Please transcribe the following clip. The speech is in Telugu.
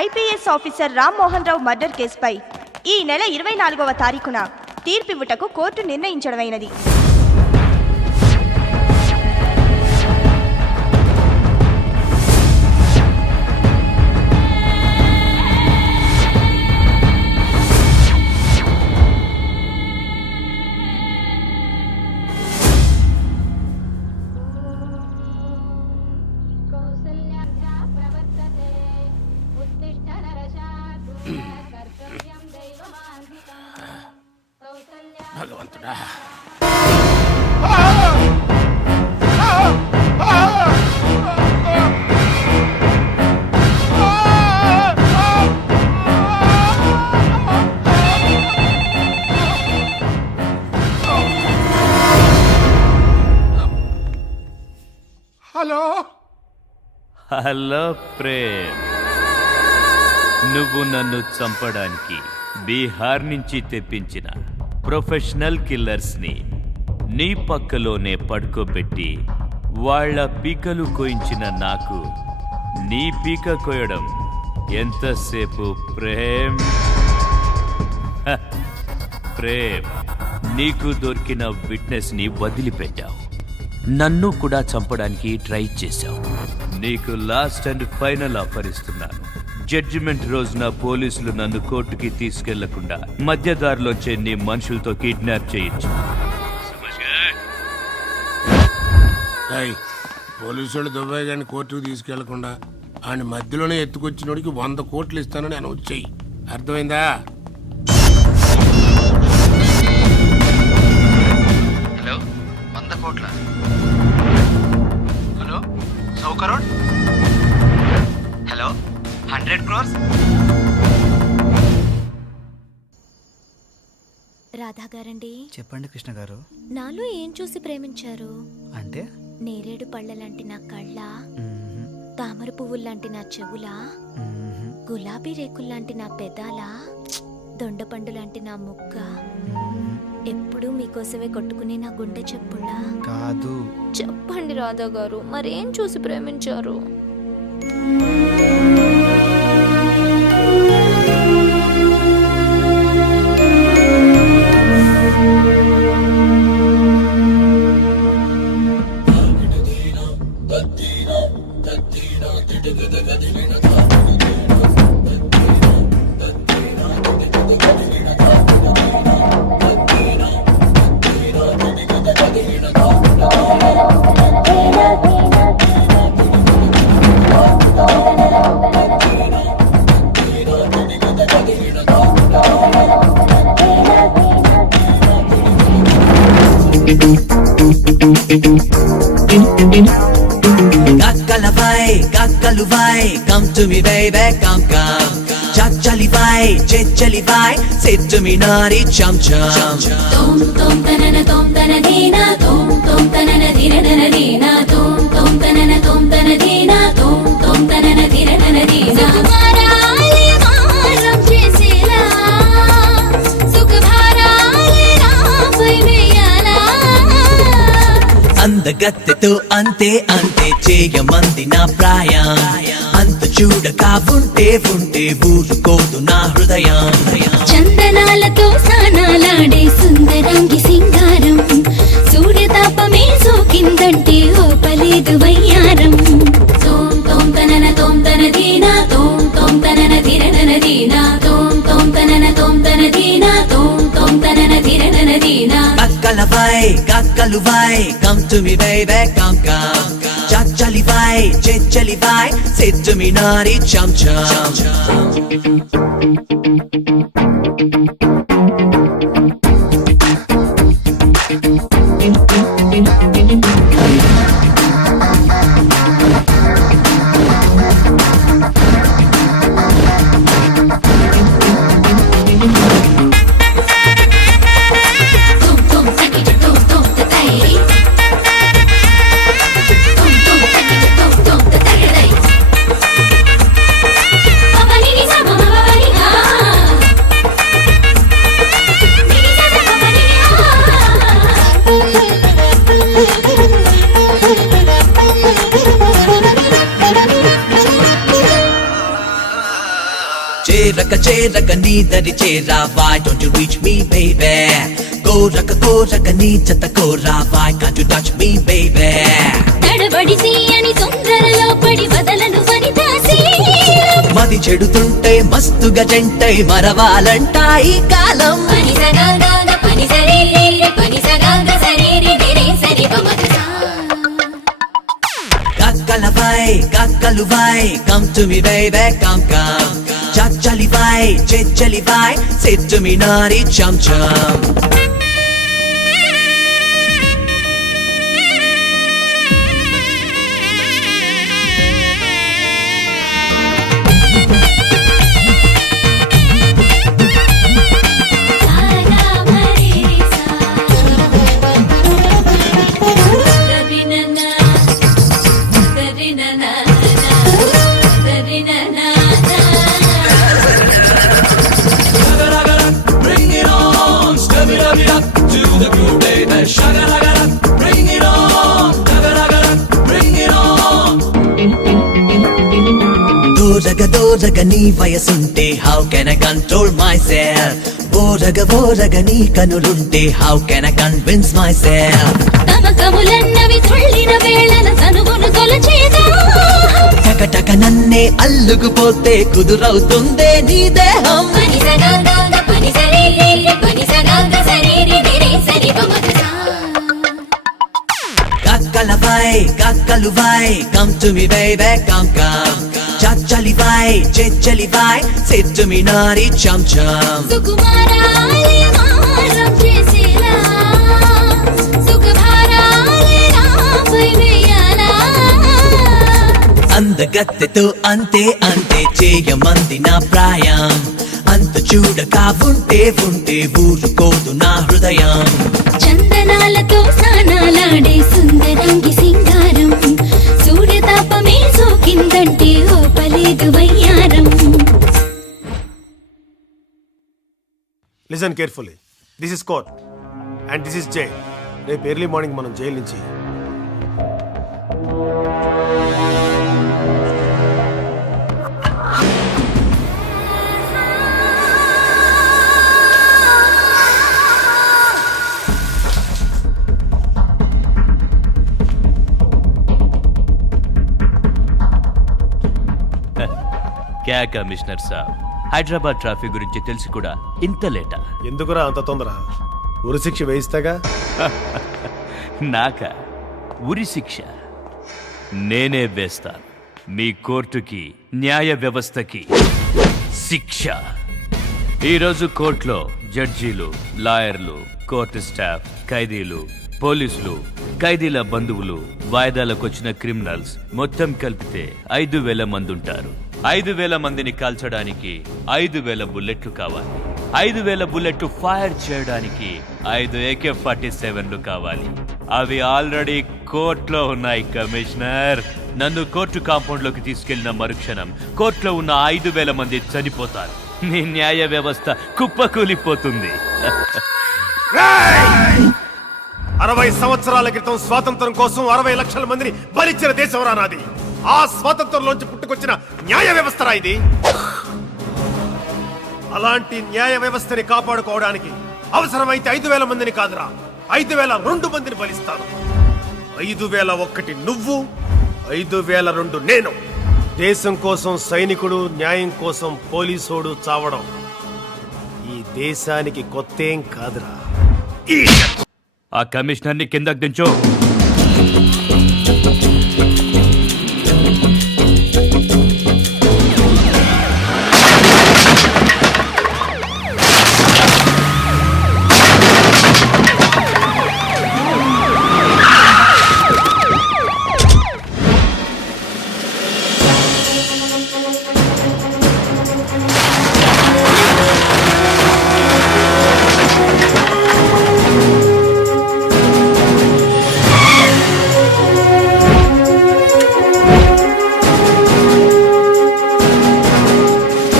IPS officer Rammohan Rao murder కేసుపై ఈ నెల 24వ తారీఖున తీర్పివ్వుటకు కోర్టు నిర్ణయించడమైనది. భగవంతుడా, హలో ప్రేమ్, నువ్వు నన్ను చంపడానికి బీహార్ నుంచి తెప్పించిన ప్రొఫెషనల్ కిల్లర్స్ ని నీ పక్కలోనే పడుకోబెట్టి వాళ్ళ పీకలు కోయించిన నాకు నీ పీక కోయడం ఎంతసేపు ప్రేమ్? ప్రేమ్, నీకు దొరికిన విట్నెస్ ని వదిలిపెట్టావు, నన్ను కూడా చంపడానికి ట్రై చేశావు. నీకు లాస్ట్ అండ్ ఫైనల్ ఆఫర్ ఇస్తున్నాను. జడ్జిమెంట్ రోజున పోలీసులు నన్ను కోర్టుకి తీసుకెళ్లకుండా మధ్యదారిలోంచే నీ మనుషులతో కిడ్నాప్ చేయొచ్చు. పోలీసులు దుబాయ్ గాని కోర్టుకు తీసుకెళ్లకుండా ఆయన మధ్యలోనే ఎత్తుకొచ్చినోడికి 100 కోట్లు ఇస్తానని అనౌన్స్ చెయ్యి. అర్థమైందా? హలో, 100 కోట్ల? Hello, 100 crore? Hello, 100 crores? Radha గారండి. చెప్పండి కృష్ణ గారు. నాలో ఏం చూసి ప్రేమించారు? అంటే నేరేడు పళ్ళలాంటి నా కళ్ళ, తామర పువ్వుల్లాంటి నా చెవులా, గులాబీ రేకుల్లాంటి నా పెదాల, దొండపండు లాంటి నా ముక్క, ఎప్పుడూ మీకోసమే కొట్టుకునే నా గుండె చెప్పుళ్ళా? కాదు. చెప్పండి రాధా గారు, మరేం చూసి ప్రేమించారు? Gakkaluvai, come to me baby, come. Chachalivai, chechalivai, say to me naughty chum chum. Tom tom tanana tom tanadina, tom tom tanana dirana dina, tom tom tanana tom tanadina, tom tom tanana dirana dina. Sukharale maaram chesela, sukharale raapai meyala. అందగత్తెతో అంతే అంతే చేయమంది నా ప్రాయం, అంత చూడక ఉంటే ఊరుకోదు నా హృదయం. చందనాలతో స్నానాలాడే సుందరంగి సింగారం, సూర్యతాపమే సోకిందంటే ఓపలేదు వయ్యారం. తోం తోం తనన తోం తన దీనా, తోం తోం తనన ధిరనన దీనా, తోం తోం తనన తోం తన దీనా, తోం తోం తనన ధిరనన దీనా. Gakkaluvai, come to me baby, come. Chachalivai, chechalivai, say to me naughty chum chum. చేరక చేరక నీ దరి చేరా why don't you reach me baby కోరక కోరక నీ జత కోరా why can't you touch me baby తడబడిసి అని తొందరలో పడి వదలను వనితాసి మది చెడుతుంటే మస్తుగా జంటై మరవాలంట ఈ కాలం పని సగాగా పని సరీరే పని సగాగా సరీరే దిరే సరి పమగసా Kakkaluvai, come to me baby, come. Chachalivai, chechalivai, say to me naughty chum chum. Saga మరేసా దరిననా దరిననా దరిననా Bring it on, step it up to the groove baby. Shagalagala, bring it on, bring it on. దూరగ నీ వయసుంటే how can I control myself బోరగ నీ కనులుంటే how can I convince myself తమకములన్నవి తుళ్ళిన వేళల తనువును తొలచేదా టక నన్నే అల్లుకుపోతే కుదురవుతుందే నీ దేహం పని సగాగా పని సరీరే పని సగాగా సరీరే దిరే సరి పమగసా Kakkaluvai, come to me baby, come. Chachalivai, chechalivai, say to me naughty chum chum. సుకుమారాలే మారం చేసేలా సుఖభారాలే నాపై వేయాలా అందగత్తెతో అంతే చేయమంది నా ప్రాయం అంత చూడక ఉంటే ఊరుకోదు నా హృదయం చందనాలతో స్నానాలాడే సుందరాంగి సింగారం సూర్యతాపమే సోకిందంటే ఓపలేదు వయ్యారం listen carefully this is court and this is jail రేపు ఎర్లీ మార్నింగ్ మనం జైలు నుంచి క్యా కమిషనర్ సాబ్ హైదరాబాద్ ట్రాఫిక్ గురించి తెలిసి కూడా ఇంత లేటా? ఎందుకురా అంత తొందర ఉరి శిక్ష వేయిస్తాగా నాక ఉరి శిక్ష నేనే వేస్తాను. మీ కోర్టుకి న్యాయ వ్యవస్థకి శిక్ష. ఈరోజు కోర్టులో జడ్జీలు, లాయర్లు, కోర్టు స్టాఫ్, ఖైదీలు, పోలీసులు, ఖైదీల బంధువులు, వాయిదాలకొచ్చిన క్రిమినల్స్ మొత్తం కలిపితే 5,000 మంది ఉంటారు. 5,000 మందిని కాల్చడానికి 5,000 బుల్లెట్లు కావాలి. 5,000 బుల్లెట్లు ఫైర్ చేయడానికి 5 AK-47లు కావాలి. అవి ఆల్రెడీ కోర్టులో ఉన్నాయి కమిషనర్. నన్ను కోర్టు కాంపౌండ్ లోకి తీసుకెళ్లిన మరుక్షణం కోర్టులో ఉన్న 5,000 మంది చనిపోతారు. నీ న్యాయ వ్యవస్థ కుప్పకూలిపోతుంది. 60 సంవత్సరాల క్రితం స్వాతంత్రం కోసం 60 లక్షల మందిని బలిచ్చిన దేశం రానాది. ఆ స్వాతంత్రంలోంచి పుట్టుకొచ్చిన న్యాయ వ్యవస్థరా ఇది. అలాంటి న్యాయ వ్యవస్థని కాపాడుకోవడానికి అవసరమైతే 5,000 మందిని కాదురా, 5,002 మందిని బలిస్తాను. 5,001 నువ్వు, 5,002 నేను. దేశం కోసం సైనికుడు, న్యాయం కోసం పోలీసోడు చావడం ఈ దేశానికి కొత్తేం కాదురా. ఆ కమిషనర్ని కిందకు దించు.